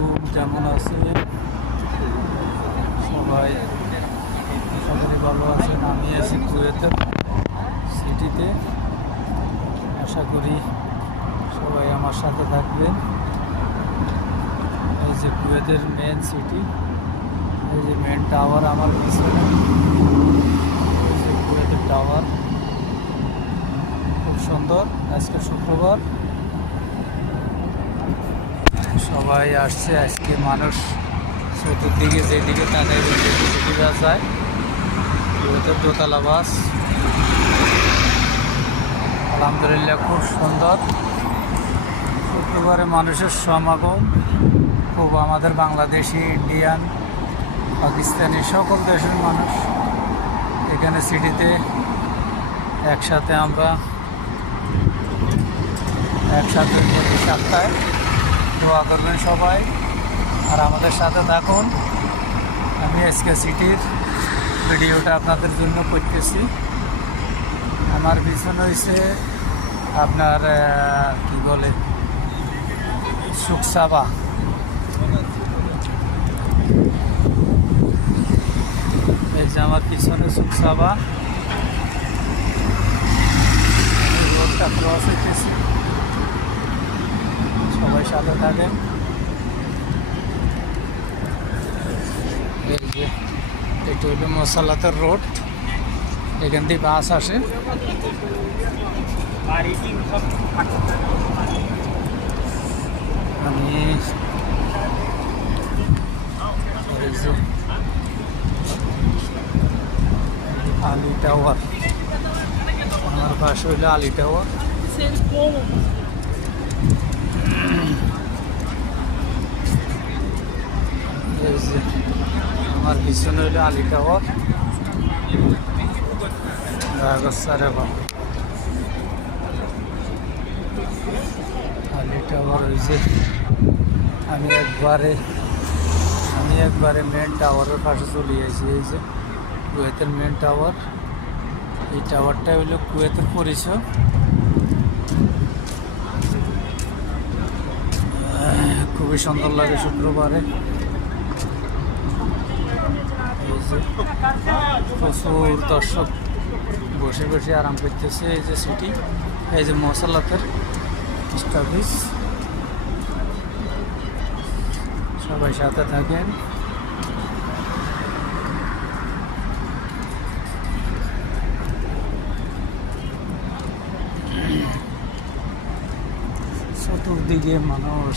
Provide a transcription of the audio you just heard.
আলাইকুম, কেমন আছেন সবাই? সকলে ভালো আছেন? আমি আছি কুয়েতের সিটিতে। আশা করি সবাই আমার সাথে থাকবেন। এই যে কুয়েতের মেন সিটি, এই যে মেন টাওয়ার আমার পিছনে, এই যে কুয়েতের টাওয়ার, খুব সুন্দর। আজকে শুক্রবার, সবাই আসছে। আজকে মানুষ চতুর্দিকে যেদিকে তাকাই সেদিকে যায়। কুয়েতের দোতলা বাস, আলহামদুলিল্লাহ খুব সুন্দর। শুক্রবারে মানুষের সমাগম খুব। আমাদের বাংলাদেশি, ইন্ডিয়ান, পাকিস্তানি সকল দেশের মানুষ এখানে সিটিতে একসাথে। আমরা একসাথে প্রতি সপ্তাহে দোয়া করবেন সবাই, আর আমাদের সাথে থাকুন। আমি আজকে সিটির ভিডিওটা আপনাদের জন্য করতেছি। আমার পিছনে হয়েছে আপনার কি বলে, সুকসাবা। এই যে আমার পিছনে সুকসাবা, রোডটা ক্রস হইতেছি। সবাই সাথে থাকেন। এই যে এটা হলো মশালাতের রোড, এখান থেকে বাস আসে। আমি আলী টাওয়ার, আমার পাশে হইলো আলী টাওয়ার। এই যে আমার পিছনে হইলো আলী টাওয়ার। আলী টাওয়ার ওই যে আমি একবারে মেন টাওয়ারের পাশে চলে গেছি। এই যে কুয়েতের মেন টাওয়ার, এই টাওয়ারটা হইলো কুয়েতের পরিচয়। খুবই সুন্দর লাগে শুক্রবারে। এই যে প্রচুর দর্শক বসে বসে আরাম করতেছে। এই যে সিটি, এই যে মশালাতের স্টাফিস। সবাই সাথে থাকেন। চতুর্দিকে মানুষ।